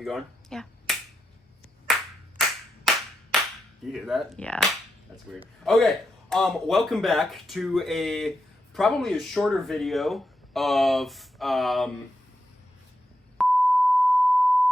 You going? Yeah. You hear that? Yeah. That's weird. Okay, welcome back to probably a shorter video of, welcome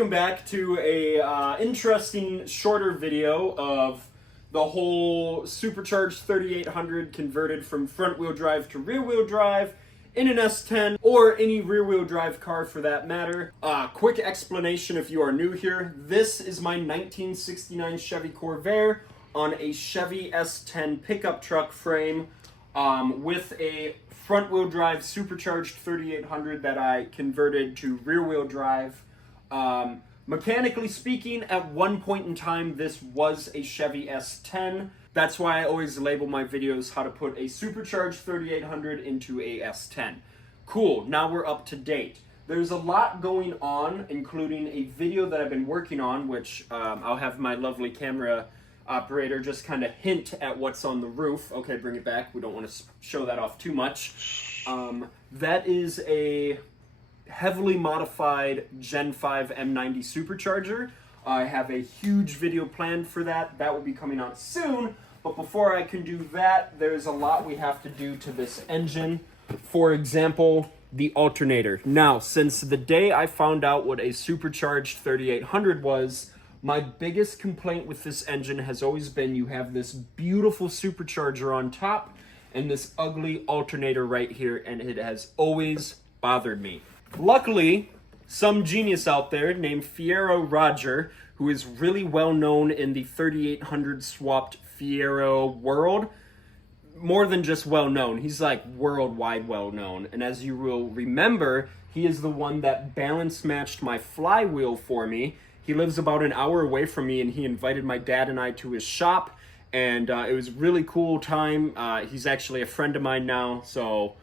back to a interesting shorter video of the whole Supercharged 3800 converted from front wheel drive to rear wheel drive in an S10 or any rear wheel drive car for that matter. Quick explanation if you are new here. This is my 1969 Chevy Corvair on a Chevy S10 pickup truck frame with a front wheel drive Supercharged 3800 that I converted to rear wheel drive. Mechanically speaking, at one point in time, this was a Chevy S10. That's why I always label my videos how to put a Supercharged 3800 into a S10. Cool, now we're up to date. There's a lot going on, including a video that I've been working on, which I'll have my lovely camera operator just kind of hint at what's on the roof. Okay, bring it back. We don't want to show that off too much. That is a heavily modified Gen 5 M90 supercharger. I have a huge video planned for that. That will be coming out soon. But before I can do that, there's a lot we have to do to this engine. For example, the alternator. Now, since the day I found out what a Supercharged 3800 was, my biggest complaint with this engine has always been you have this beautiful supercharger on top and this ugly alternator right here, and it has always bothered me. Luckily, some genius out there named Fiero Rog, who is really well known in the 3800 swapped Fiero world, more than just well known, he's like worldwide well known. And as you will remember, he is the one that balance matched my flywheel for me. He lives about an hour away from me, and he invited my dad and I to his shop, and it was a really cool time. He's actually a friend of mine now, so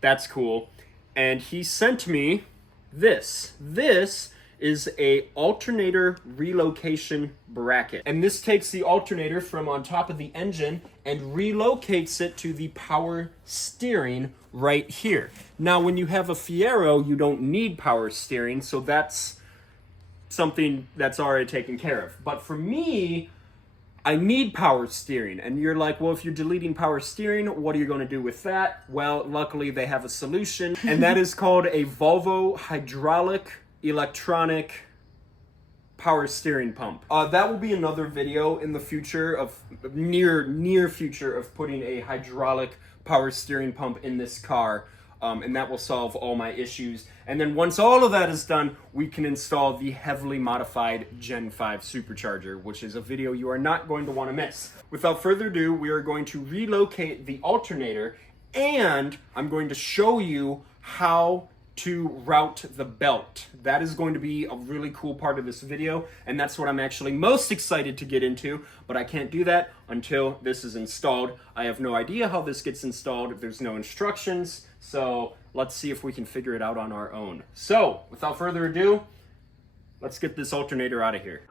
that's cool. And he sent me this. This is a alternator relocation bracket. And this takes the alternator from on top of the engine and relocates it to the power steering right here. Now, when you have a Fiero, you don't need power steering, so that's something that's already taken care of. But for me, I need power steering. And you're like, well, if you're deleting power steering, what are you going to do with that? Well, luckily they have a solution, and that is called a Volvo hydraulic electronic power steering pump. That will be another video in the future of near future of putting a hydraulic power steering pump in this car. And that will solve all my issues. And then once all of that is done, we can install the heavily modified Gen 5 supercharger, which is a video you are not going to want to miss. Without further ado, we are going to relocate the alternator, and I'm going to show you how to route the belt. That is going to be a really cool part of this video, and that's what I'm actually most excited to get into, but I can't do that until this is installed. I have no idea how this gets installed. There's no instructions, so let's see if we can figure it out on our own. So, without further ado, let's get this alternator out of here.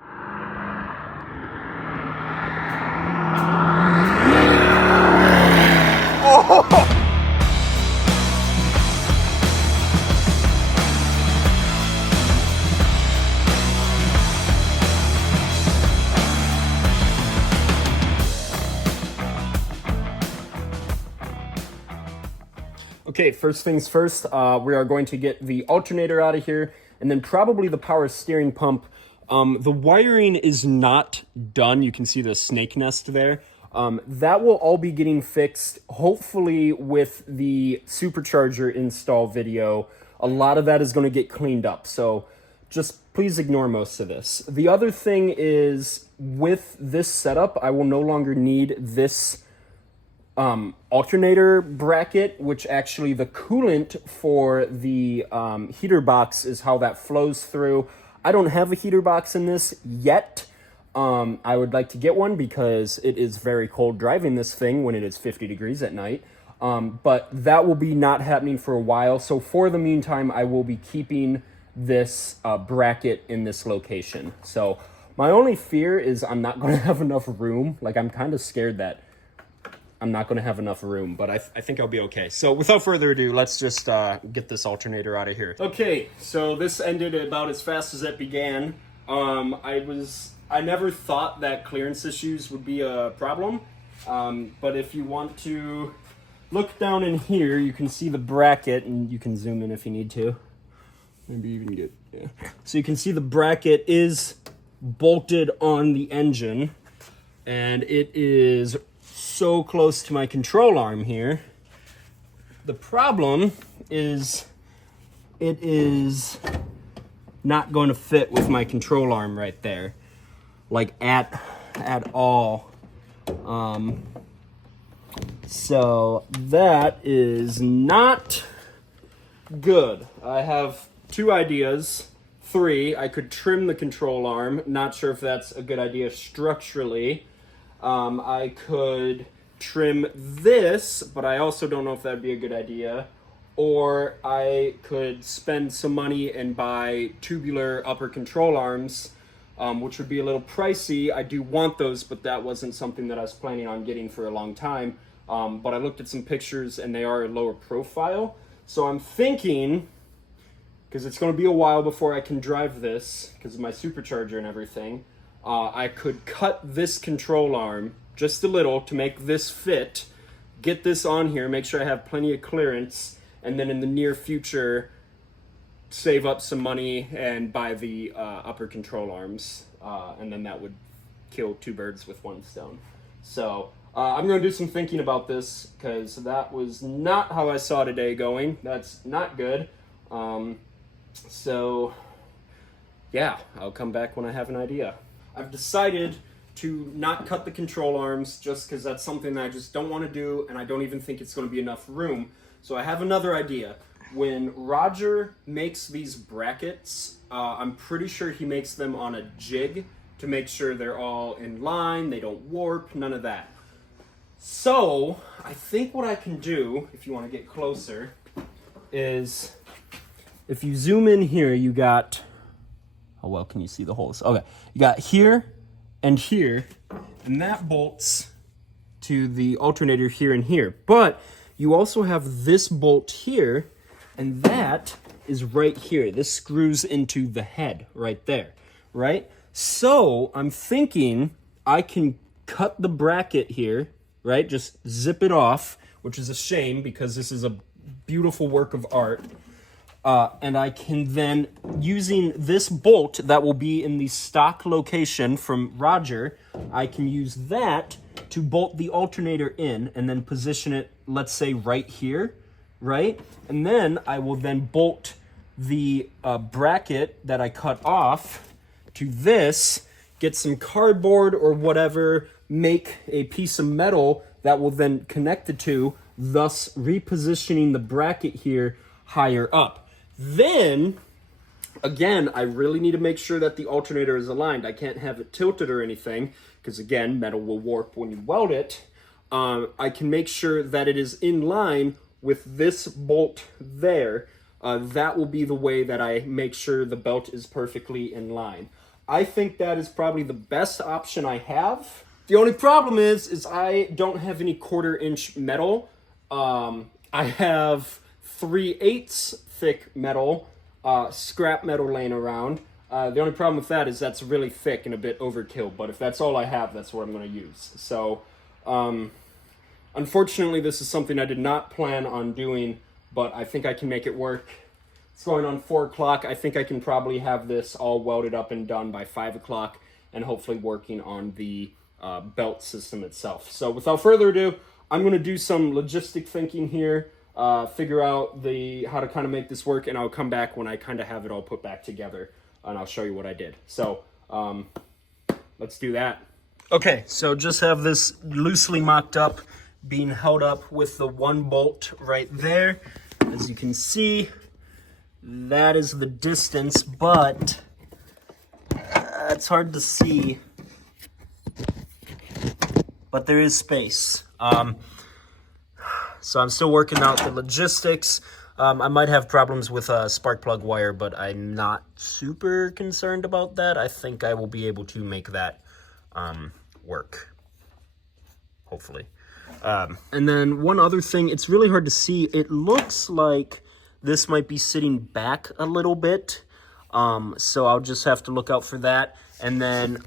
Oh! Okay, first things first, we are going to get the alternator out of here, and then probably the power steering pump. The wiring is not done. You can see the snake nest there. That will all be getting fixed, hopefully with the supercharger install video. A lot of that is going to get cleaned up, so just please ignore most of this. The other thing is, with this setup, I will no longer need this alternator bracket, which actually the coolant for the heater box is how that flows through. I don't have a heater box in this yet. I would like to get one because it is very cold driving this thing when it is 50 degrees at night. But that will be not happening for a while. So for the meantime, I will be keeping this bracket in this location. So my only fear is I'm not going to have enough room. Like, I'm kind of scared that I'm not going to have enough room, but I think I'll be okay. So without further ado, let's just get this alternator out of here. Okay, so this ended about as fast as it began. I never thought that clearance issues would be a problem, but if you want to look down in here, you can see the bracket, and you can zoom in if you need to. Maybe even get, yeah. So you can see the bracket is bolted on the engine, and it is so close to my control arm here. The problem is it is not going to fit with my control arm right there, like at all. So that is not good. I have 2 ideas. 3, I could trim the control arm. Not sure if that's a good idea structurally. I could trim this, but I also don't know if that'd be a good idea. Or I could spend some money and buy tubular upper control arms, which would be a little pricey. I do want those, but that wasn't something that I was planning on getting for a long time. But I looked at some pictures and they are a lower profile. So I'm thinking, because it's going to be a while before I can drive this because of my supercharger and everything, I could cut this control arm just a little to make this fit, get this on here, make sure I have plenty of clearance, and then in the near future save up some money and buy the upper control arms, and then that would kill 2 birds with 1 stone. So I'm going to do some thinking about this because that was not how I saw today going. That's not good. So yeah, I'll come back when I have an idea. I've decided to not cut the control arms just because that's something that I just don't want to do, and I don't even think it's going to be enough room. So I have another idea. When Roger makes these brackets, I'm pretty sure he makes them on a jig to make sure they're all in line, they don't warp, none of that. So I think what I can do, if you want to get closer, is if you zoom in here, you got, how well can you see the holes? Okay, you got here and here, and that bolts to the alternator here and here. But you also have this bolt here, and that is right here. This screws into the head right there, right? So I'm thinking I can cut the bracket here, right? Just zip it off, which is a shame because this is a beautiful work of art. And I can then, using this bolt that will be in the stock location from Roger, I can use that to bolt the alternator in and then position it, let's say, right here, right? And then I will then bolt the bracket that I cut off to this, get some cardboard or whatever, make a piece of metal that will then connect the two, thus repositioning the bracket here higher up. Then, again, I really need to make sure that the alternator is aligned. I can't have it tilted or anything, because again, metal will warp when you weld it. I can make sure that it is in line with this bolt there. That will be the way that I make sure the belt is perfectly in line. I think that is probably the best option I have. The only problem is I don't have any 1/4-inch metal. I have 3/8 thick metal, scrap metal laying around. The only problem with that is that's really thick and a bit overkill, but if that's all I have, that's what I'm going to use. So, unfortunately, this is something I did not plan on doing, but I think I can make it work. It's going on 4 o'clock. I think I can probably have this all welded up and done by 5 o'clock, and hopefully working on the belt system itself. So without further ado, I'm going to do some logistic thinking here, figure out how to kind of make this work, and I'll come back when I kind of have it all put back together, and I'll show you what I did. So let's do that. Okay, so just have this loosely mocked up, being held up with the 1 bolt right there. As you can see, that is the distance, but it's hard to see, but there is space. So I'm still working out the logistics. I might have problems with a spark plug wire, but I'm not super concerned about that. I think I will be able to make that work, hopefully. And then one other thing, it's really hard to see. It looks like this might be sitting back a little bit. So I'll just have to look out for that. And then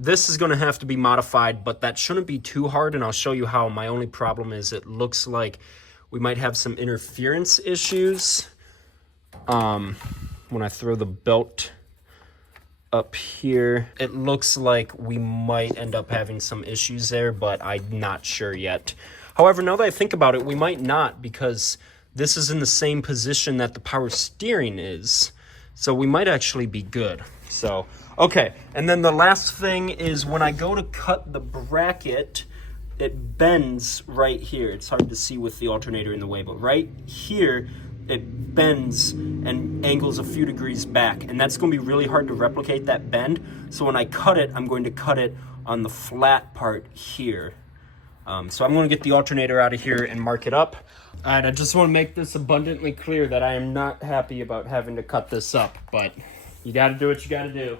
this is going to have to be modified, but that shouldn't be too hard, and I'll show you how. My only problem is it looks like we might have some interference issues when I throw the belt up here. It looks like we might end up having some issues there, but I'm not sure yet. However, now that I think about it, we might not, because this is in the same position that the power steering is. So we might actually be good. So, okay. And then the last thing is when I go to cut the bracket, it bends right here. It's hard to see with the alternator in the way, but right here, it bends and angles a few degrees back. And that's going to be really hard to replicate that bend. So when I cut it, I'm going to cut it on the flat part here. So I'm going to get the alternator out of here and mark it up. All right, I just want to make this abundantly clear that I am not happy about having to cut this up, but you got to do what you got to do.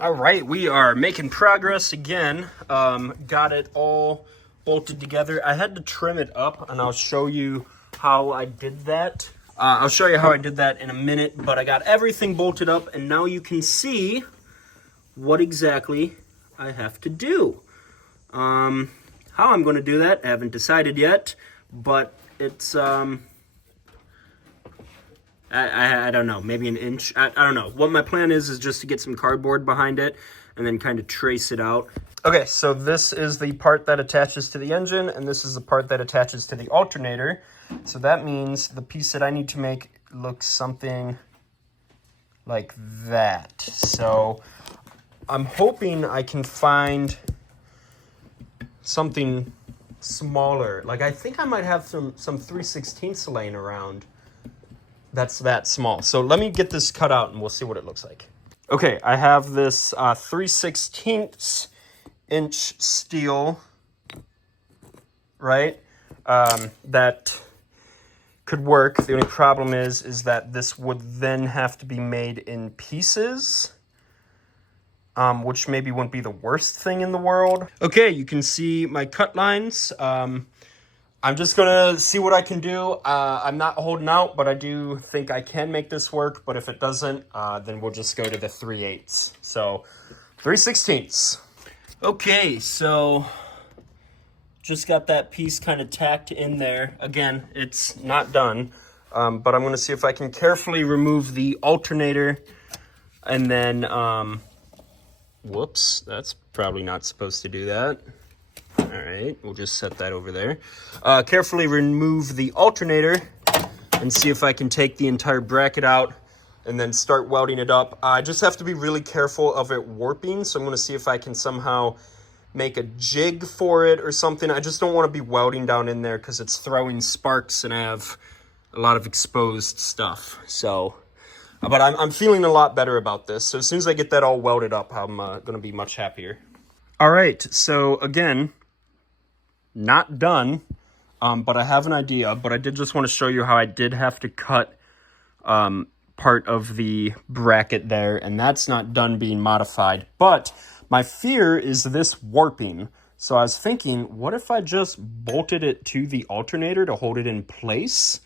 All right, we are making progress again. Got it all bolted together. I had to trim it up, and I'll show you how I did that. I'll show you how I did that in a minute, but I got everything bolted up, and now you can see what exactly I have to do. How I'm going to do that, I haven't decided yet, but it's, I don't know, maybe an inch. I don't know. What my plan is just to get some cardboard behind it and then kind of trace it out. Okay, so this is the part that attaches to the engine, and this is the part that attaches to the alternator. So that means the piece that I need to make looks something like that. So I'm hoping I can find something smaller. Like, I think I might have some 3/16 laying around that's that small. So let me get this cut out and we'll see what it looks like. Okay, I have this 3/16 inch steel, right? That could work. The only problem is that this would then have to be made in pieces, which maybe wouldn't be the worst thing in the world. Okay, you can see my cut lines. I'm just gonna see what I can do. I'm not holding out, but I do think I can make this work. But if it doesn't, then we'll just go to the 3/8. So 3/16. Okay, so just got that piece kind of tacked in there. Again, it's not done, but I'm gonna see if I can carefully remove the alternator, and then, whoops, that's probably not supposed to do that. All right, we'll just set that over there. Carefully remove the alternator and see if I can take the entire bracket out and then start welding it up. I just have to be really careful of it warping, so I'm going to see if I can somehow make a jig for it or something. I just don't want to be welding down in there because it's throwing sparks and I have a lot of exposed stuff. So, but I'm feeling a lot better about this. So as soon as I get that all welded up, I'm going to be much happier. All right, so again, not done, but I have an idea. But I did just want to show you how I did have to cut part of the bracket there, and that's not done being modified. But my fear is this warping. So I was thinking, what if I just bolted it to the alternator to hold it in place?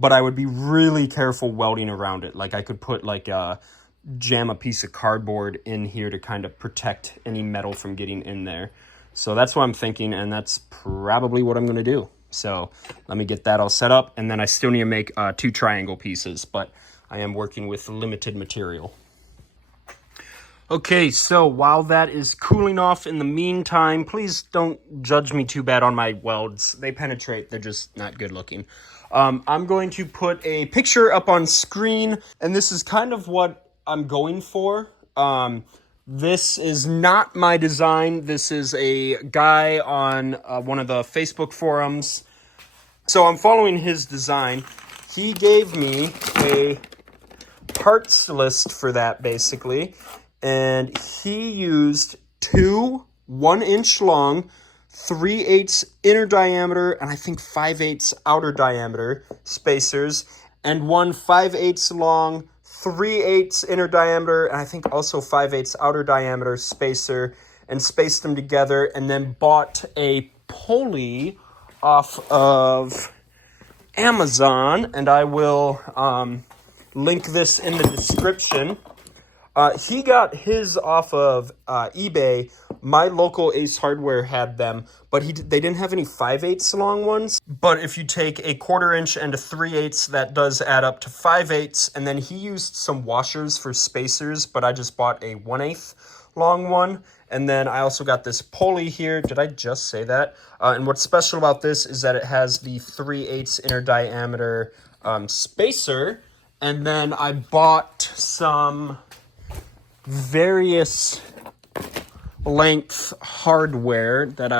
But I would be really careful welding around it. Like I could put jam a piece of cardboard in here to kind of protect any metal from getting in there. So that's what I'm thinking, and that's probably what I'm going to do. So let me get that all set up, and then I still need to make 2 triangle pieces, but I am working with limited material. Okay, so while that is cooling off in the meantime, please don't judge me too bad on my welds. They penetrate, they're just not good looking. I'm going to put a picture up on screen, and this is kind of what I'm going for. This is not my design. This is a guy on one of the Facebook forums. So I'm following his design. He gave me a parts list for that, basically. And he used 2 1-inch long, 3/8 inner diameter, and I think 5/8 outer diameter spacers, and 1 5/8 long, 3/8 inner diameter, and I think also 5/8 outer diameter spacer, and spaced them together, and then bought a pulley off of Amazon, and I will link this in the description. He got his off of eBay. My local Ace Hardware had them, but they didn't have any 5/8 long ones. But if you take a 1/4 inch and a 3/8, that does add up to 5/8. And then he used some washers for spacers, but I just bought a 1/8 long one. And then I also got this pulley here. Did I just say that? And what's special about this is that it has the 3/8 inner diameter spacer. And then I bought some various length hardware that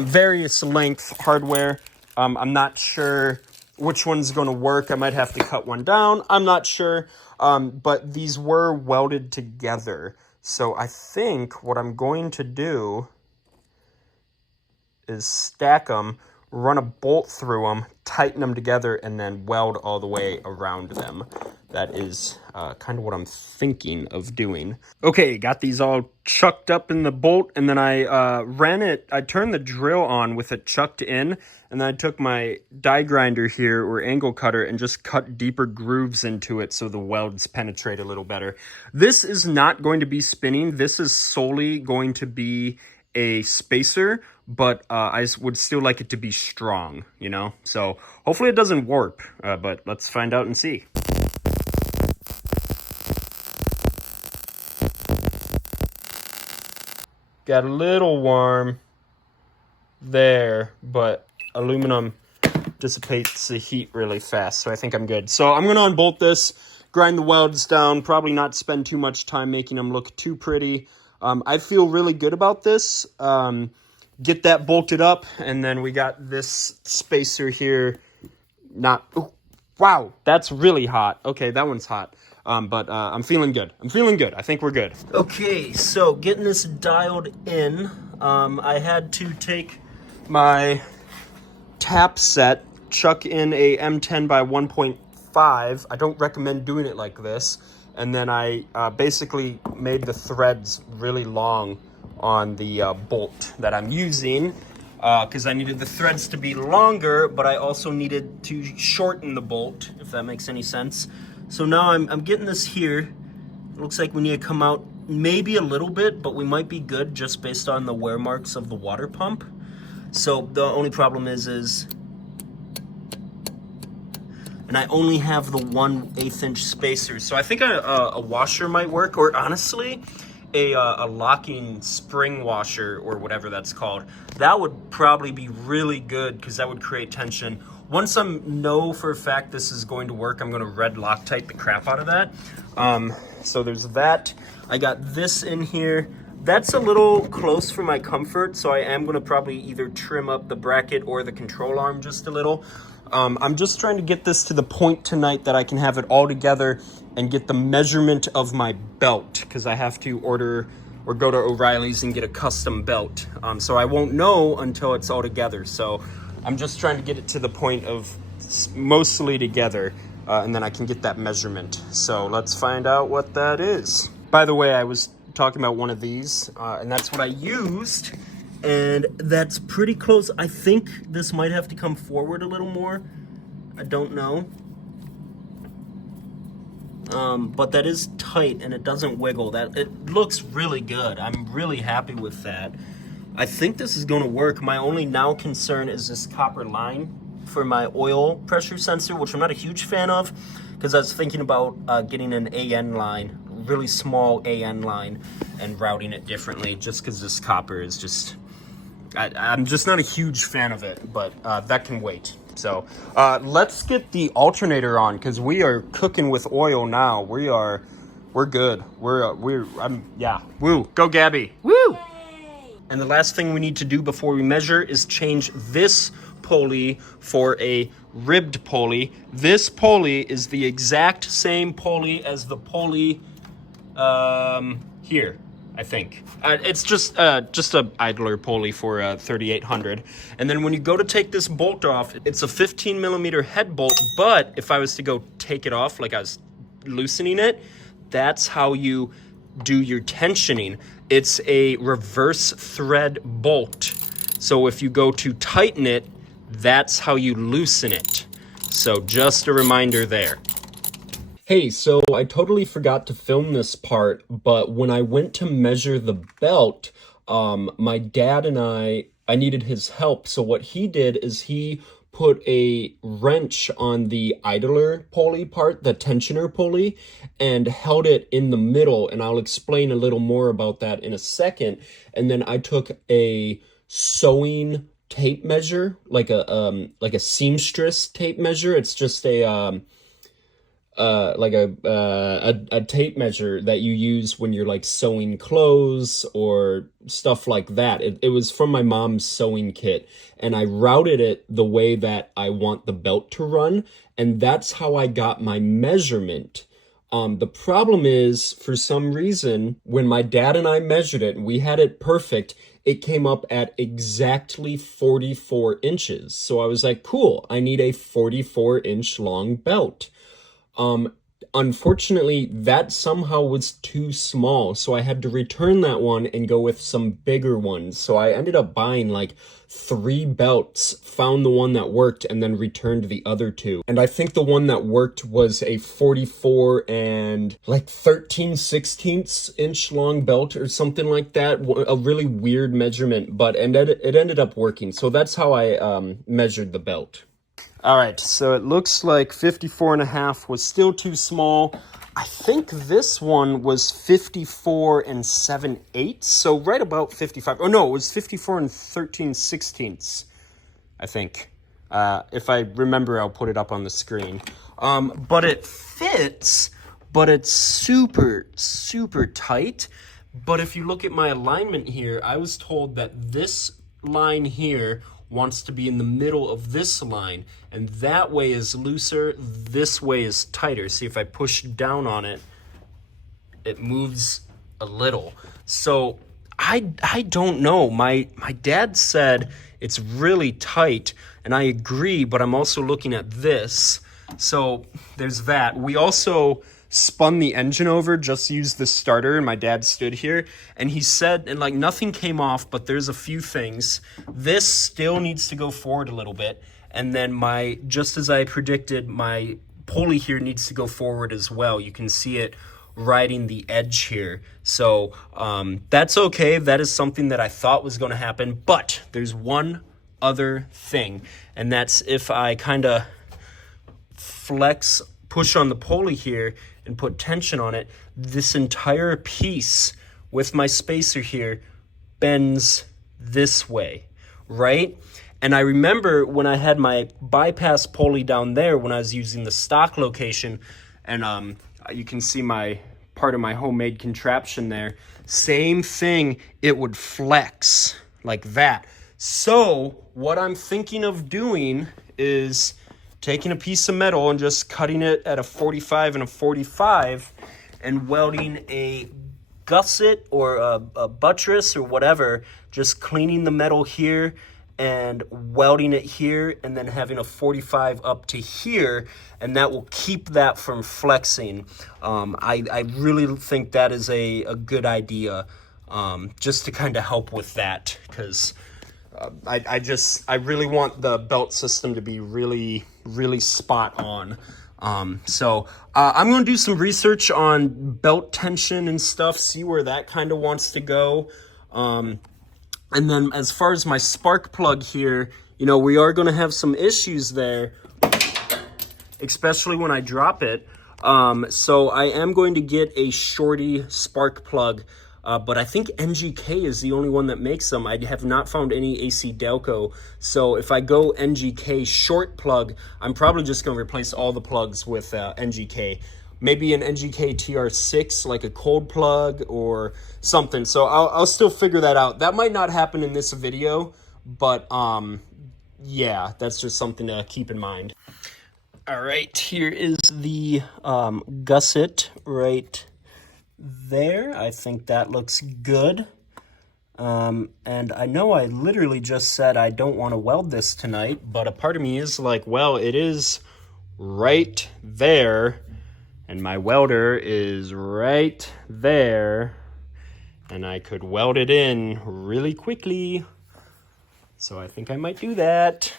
various length hardware. I'm not sure which one's going to work. I might have to cut one down. I'm not sure. But these were welded together. So I think what I'm going to do is stack them, run a bolt through them, tighten them together, and then weld all the way around them. That is kind of what I'm thinking of doing. Okay, got these all chucked up in the bolt, and then I turned the drill on with it chucked in, and then I took my die grinder here, or angle cutter, and just cut deeper grooves into it so the welds penetrate a little better. This is not going to be spinning. This is solely going to be a spacer, but I would still like it to be strong, you know? So hopefully it doesn't warp, but let's find out and see. Got a little warm there, but aluminum dissipates the heat really fast, so I think I'm good. So I'm going to unbolt this, grind the welds down, probably not spend too much time making them look too pretty. I feel really good about this. Get that bolted up, and then we got this spacer here. Wow, that's really hot. Okay, that one's hot. But I'm feeling good. I think we're good. Okay, so getting this dialed in, I had to take my tap set, chuck in a M10 by 1.5. I don't recommend doing it like this. And then I basically made the threads really long on the bolt that I'm using, because I needed the threads to be longer, but I also needed to shorten the bolt, if that makes any sense. So now I'm getting this here. It looks like we need to come out maybe a little bit, but we might be good just based on the wear marks of the water pump. So the only problem is and I only have the 1/8 inch spacer. So I think a washer might work, or honestly, a locking spring washer or whatever that's called. That would probably be really good because that would create tension. Once I know for a fact this is going to work, I'm going to red Loctite the crap out of that. So there's that. I got this in here. That's a little close for my comfort, so I am going to probably either trim up the bracket or the control arm just a little. I'm just trying to get this to the point tonight that I can have it all together and get the measurement of my belt, because I have to order or go to O'Reilly's and get a custom belt. So I won't know until it's all together. So I'm just trying to get it to the point of mostly together, and then I can get that measurement. So let's find out what that is. By the way, I was talking about one of these, and that's what I used. And that's pretty close. I think this might have to come forward a little more. I don't know. But that is tight and it doesn't wiggle. It looks really good. I'm really happy with that. I think this is going to work. My only now concern is this copper line for my oil pressure sensor, which I'm not a huge fan of, because I was thinking about getting an AN line, really small AN line, and routing it differently, just because this copper is just... I'm just not a huge fan of it, but that can wait. So let's get the alternator on, because we are cooking with oil now. We're good. Woo, go Gabby. Woo! Yay. And the last thing we need to do before we measure is change this pulley for a ribbed pulley. This pulley is the exact same pulley as the pulley here, I think. It's just a idler pulley for 3800. And then when you go to take this bolt off, it's a 15 millimeter head bolt, but if I was to go take it off like I was loosening it, that's how you do your tensioning. It's a reverse thread bolt. So if you go to tighten it, that's how you loosen it. So just a reminder there. Hey, so I totally forgot to film this part, but when I went to measure the belt, my dad and I needed his help. So what he did is he put a wrench on the idler pulley part, the tensioner pulley, and held it in the middle. And I'll explain a little more about that in a second. And then I took a sewing tape measure, like a seamstress tape measure. It's just a tape measure that you use when you're like sewing clothes or stuff like that. It was from my mom's sewing kit, and I routed it the way that I want the belt to run, and that's how I got my measurement. The problem is, for some reason, when my dad and I measured it and we had it perfect, it came up at exactly 44 inches. So I was like, cool, I need a 44-inch long belt. Unfortunately, that somehow was too small, so I had to return that one and go with some bigger ones. So I ended up buying like 3 belts, found the one that worked, and then returned the other 2. And I think the one that worked was a 44 and like 13/16 inch long belt or something like that. A really weird measurement, but it ended up working. So that's how I measured the belt. All right, so it looks like 54.5 was still too small. I think this one was 54 7/8, so right about 55. Oh no, it was 54 13/16, I think. If I remember, I'll put it up on the screen. But it fits, but it's super, super tight. But if you look at my alignment here, I was told that this line here wants to be in the middle of this line, and that way is looser, this way is tighter. See, if I push down on it, it moves a little. So I don't know. My dad said it's really tight, and I agree, but I'm also looking at this. So there's that. We also spun the engine over, just used the starter, and my dad stood here and he said, and like nothing came off, but there's a few things. This still needs to go forward a little bit, and then just as I predicted, my pulley here needs to go forward as well. You can see it riding the edge here. So that's okay. That is something that I thought was going to happen, but there's one other thing, and that's if I kind of push on the pulley here and put tension on it, this entire piece with my spacer here bends this way, right? And I remember when I had my bypass pulley down there when I was using the stock location, and you can see my part of my homemade contraption there, same thing, it would flex like that. So what I'm thinking of doing is taking a piece of metal and just cutting it at a 45 and a 45 and welding a gusset or a buttress or whatever, just cleaning the metal here and welding it here, and then having a 45 up to here, and that will keep that from flexing. I really think that is a good idea, just to kind of help with that, because I really want the belt system to be really, really spot on. So I'm going to do some research on belt tension and stuff, see where that kind of wants to go. And then as far as my spark plug here, you know, we are going to have some issues there, especially when I drop it. So I am going to get a shorty spark plug. But I think NGK is the only one that makes them. I have not found any AC Delco. So if I go NGK short plug, I'm probably just going to replace all the plugs with NGK. Maybe an NGK TR6, like a cold plug or something. So I'll still figure that out. That might not happen in this video, but yeah, that's just something to keep in mind. All right, here is the gusset right there. I think that looks good. And I know I literally just said I don't want to weld this tonight, but a part of me is like, well, it is right there, and my welder is right there, and I could weld it in really quickly. So I think I might do that.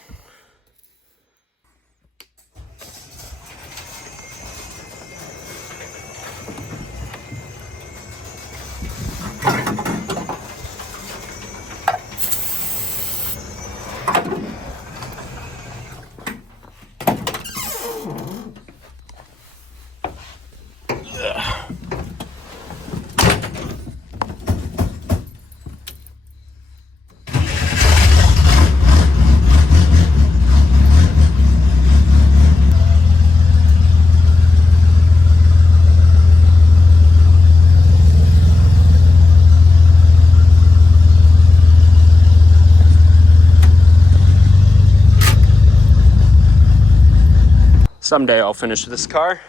Someday I'll finish this car,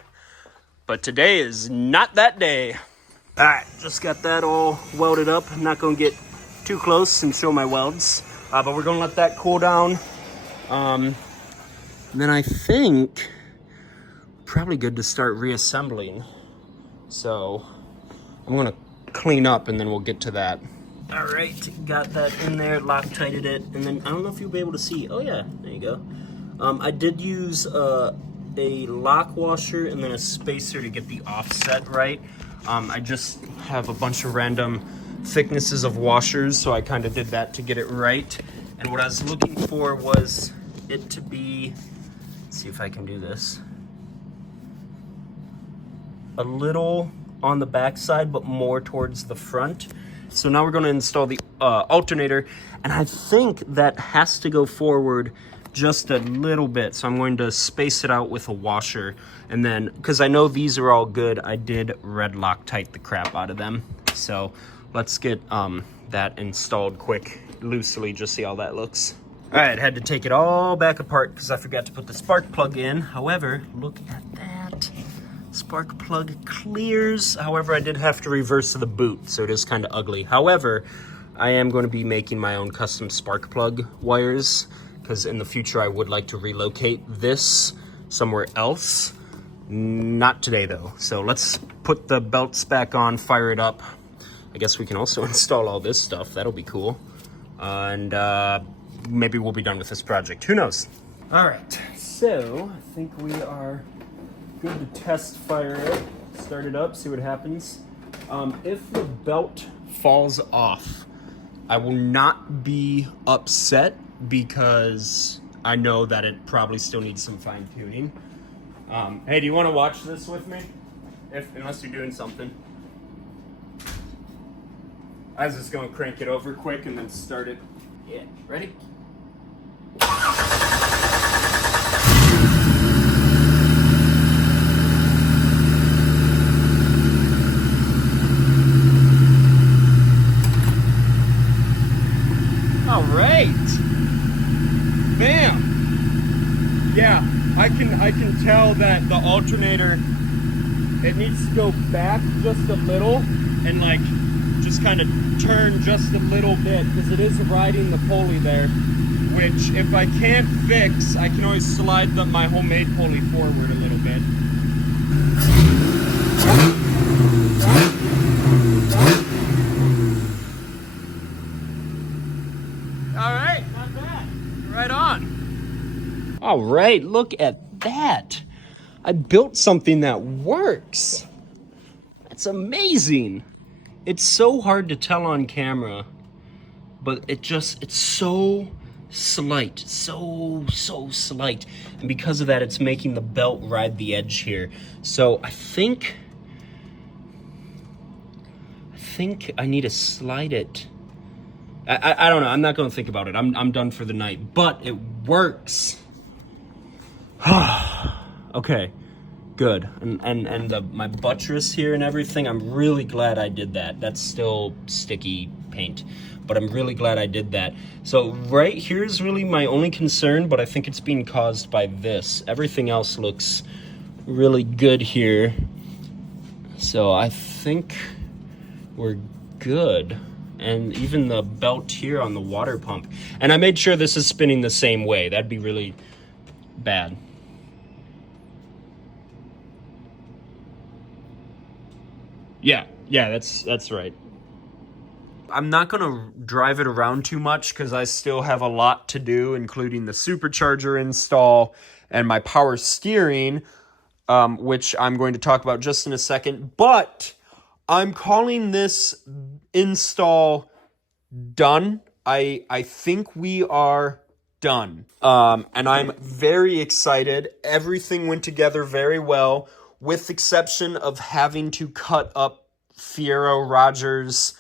but today is not that day. All right, just got that all welded up. I'm not gonna get too close and show my welds, but we're gonna let that cool down. Then I think probably good to start reassembling. So I'm gonna clean up and then we'll get to that. All right, got that in there, Loctited it, and then I don't know if you'll be able to see. Oh yeah, there you go. I did use a lock washer and then a spacer to get the offset right. I just have a bunch of random thicknesses of washers, so I kind of did that to get it right. And what I was looking for was it to be, let's see if I can do this, a little on the back side, but more towards the front. So now we're going to install the alternator, and I think that has to go forward just a little bit. So I'm going to space it out with a washer, and then, because I know these are all good, I did red Loctite the crap out of them. So let's get that installed quick, loosely, just see how that looks. All right, had to take it all back apart because I forgot to put the spark plug in. However, look at that. Spark plug clears. However, I did have to reverse the boot, so it is kind of ugly. However, I am going to be making my own custom spark plug wires because in the future I would like to relocate this somewhere else. Not today though. So let's put the belts back on, fire it up. I guess we can also install all this stuff. That'll be cool. And maybe we'll be done with this project. Who knows? All right, so I think we are good to test fire it, start it up, see what happens. If the belt falls off, I will not be upset because I know that it probably still needs some fine tuning. Hey, do you want to watch this with me? Unless you're doing something. I was just going to crank it over quick and then start it. Yeah, ready? All right. Bam. Yeah, I can tell that the alternator, it needs to go back just a little and like just kind of turn just a little bit because it is riding the pulley there, which if I can't fix, I can always slide my homemade pulley forward a little bit. All right, not bad. Right on. All right, look at that. I built something that works. That's amazing. It's so hard to tell on camera, but it's so slight, so slight. And because of that, it's making the belt ride the edge here. So I think I need to slide it. I don't know. I'm not going to think about it. I'm done for the night, but it works. Okay, good. And my buttress here and everything, I'm really glad I did that. That's still sticky paint, but I'm really glad I did that. So right here's really my only concern, but I think it's being caused by this. Everything else looks really good here. So I think we're good. And even the belt here on the water pump. And I made sure this is spinning the same way. That'd be really bad. Yeah, that's right. I'm not gonna drive it around too much because I still have a lot to do, including the supercharger install and my power steering, which I'm going to talk about just in a second. But I'm calling this install done. I think we are done. And I'm very excited. Everything went together very well, with exception of having to cut up Fiero Rog's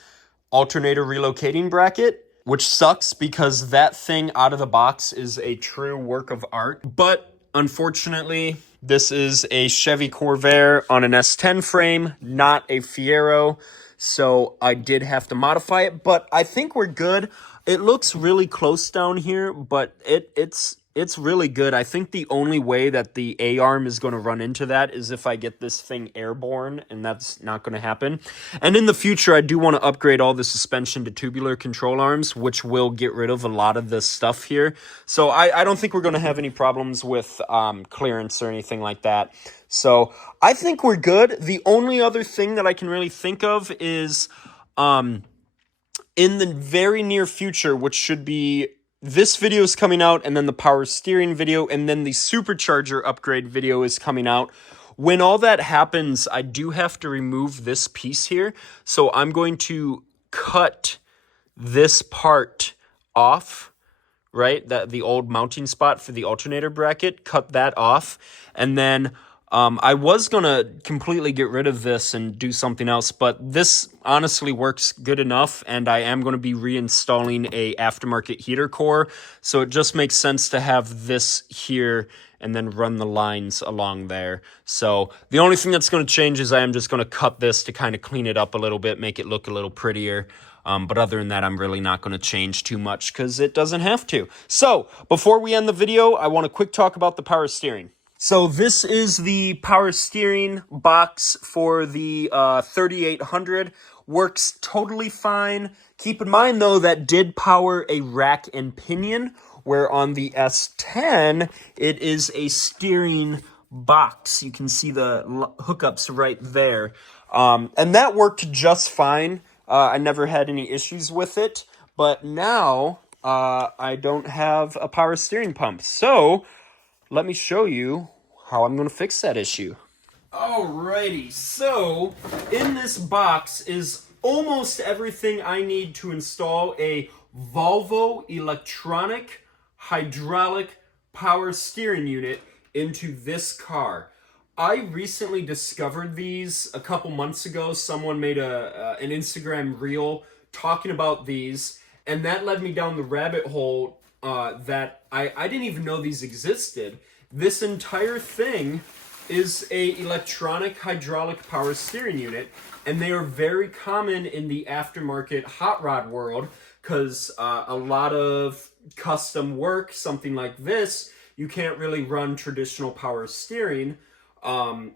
alternator relocating bracket, which sucks because that thing out of the box is a true work of art. But unfortunately, this is a Chevy Corvair on an S10 frame, not a Fiero. So I did have to modify it, but I think we're good. It looks really close down here, but it's it's really good. I think the only way that the A-arm is going to run into that is if I get this thing airborne, and that's not going to happen. And in the future, I do want to upgrade all the suspension to tubular control arms, which will get rid of a lot of this stuff here. So I don't think we're going to have any problems with clearance or anything like that. So I think we're good. The only other thing that I can really think of is in the very near future, which should be... This video is coming out, and then the power steering video, and then the supercharger upgrade video is coming out. When all that happens, I do have to remove this piece here. So I'm going to cut this part off, right? The old mounting spot for the alternator bracket, cut that off. And then I was going to completely get rid of this and do something else, but this honestly works good enough, and I am going to be reinstalling a aftermarket heater core, so it just makes sense to have this here and then run the lines along there. So the only thing that's going to change is I am just going to cut this to kind of clean it up a little bit, make it look a little prettier. But other than that, I'm really not going to change too much because it doesn't have to. So before we end the video, I want to quick talk about the power steering. So this is the power steering box for the 3800. Works totally fine. Keep in mind, though, that did power a rack and pinion, where on the S10, it is a steering box. You can see the hookups right there. And that worked just fine. I never had any issues with it. But now, I don't have a power steering pump. So... let me show you how I'm going to fix that issue. Alrighty, so in this box is almost everything I need to install a Volvo electronic hydraulic power steering unit into this car. I recently discovered these a couple months ago. Someone made an Instagram reel talking about these, and that led me down the rabbit hole that I didn't even know these existed. This entire thing is a electronic hydraulic power steering unit, and they are very common in the aftermarket hot rod world because a lot of custom work, something like this, you can't really run traditional power steering.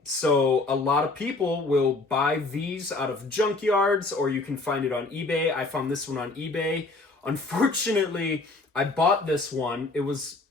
So a lot of people will buy these out of junkyards, or you can find it on eBay. I found this one on eBay. Unfortunately, I bought this one. It was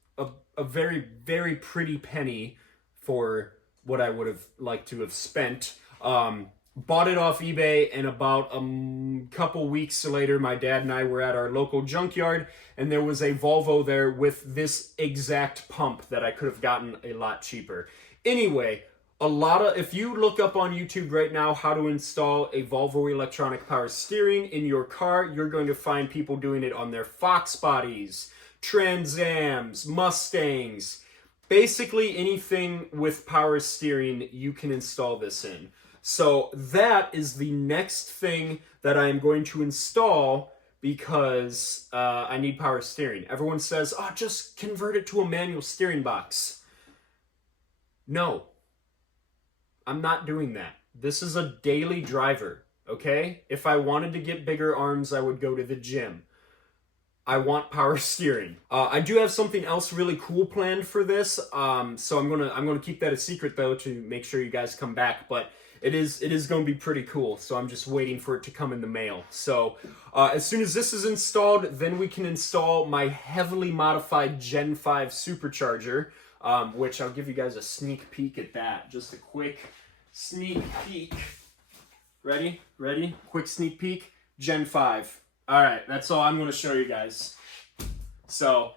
a very, very pretty penny for what I would have liked to have spent. Bought it off eBay, and about a couple weeks later, my dad and I were at our local junkyard, and there was a Volvo there with this exact pump that I could have gotten a lot cheaper. Anyway, if you look up on YouTube right now how to install a Volvo electronic power steering in your car, you're going to find people doing it on their Fox bodies, Trans Ams, Mustangs. Basically anything with power steering, you can install this in. So that is the next thing that I am going to install because I need power steering. Everyone says, oh, just convert it to a manual steering box. No, I'm not doing that. This is a daily driver, okay? If I wanted to get bigger arms, I would go to the gym. I want power steering. I do have something else really cool planned for this, so I'm gonna keep that a secret though to make sure you guys come back. But it is going to be pretty cool. So I'm just waiting for it to come in the mail. So as soon as this is installed, then we can install my heavily modified Gen 5 supercharger, which I'll give you guys a sneak peek at that. Just a quick sneak peek. Ready? Ready? Quick sneak peek. Gen 5. All right, that's all I'm going to show you guys. So,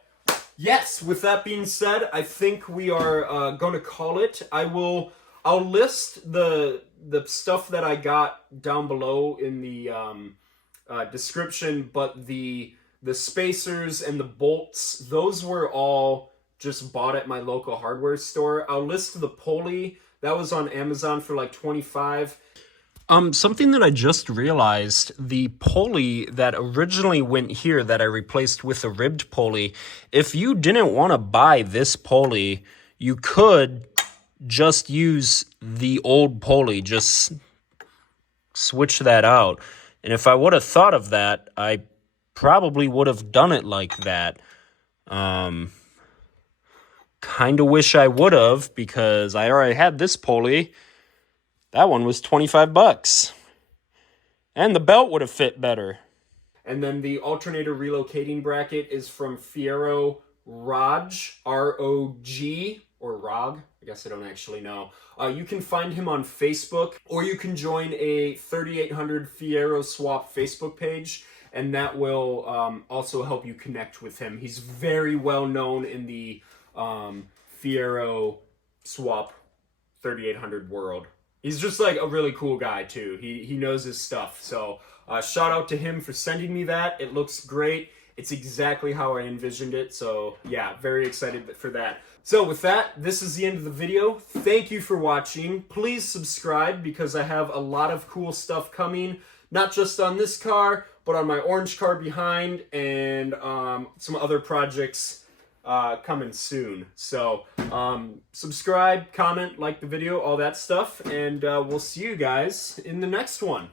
yes, with that being said, I think we are going to call it. I'll list the stuff that I got down below in the description, but the spacers and the bolts, those were all just bought at my local hardware store. I'll list the pulley. That was on Amazon for like $25. Something that I just realized, the pulley that originally went here that I replaced with a ribbed pulley, if you didn't want to buy this pulley, you could just use the old pulley, just switch that out. And if I would have thought of that, I probably would have done it like that. Kind of wish I would have, because I already had this pulley. That one was 25 bucks. And the belt would have fit better. And then the alternator relocating bracket is from Fiero Rog, R-O-G, or Rog. I guess I don't actually know. You can find him on Facebook, or you can join a 3800 Fiero Swap Facebook page, and that will also help you connect with him. He's very well known in the Fiero Swap 3800 world. He's just like a really cool guy too. He knows his stuff. So shout out to him for sending me that. It looks great. It's exactly how I envisioned it. So yeah, very excited for that. So with that, this is the end of the video. Thank you for watching. Please subscribe, because I have a lot of cool stuff coming, not just on this car, but on my orange car behind, and some other projects coming soon. So subscribe, comment, like the video, all that stuff, and we'll see you guys in the next one.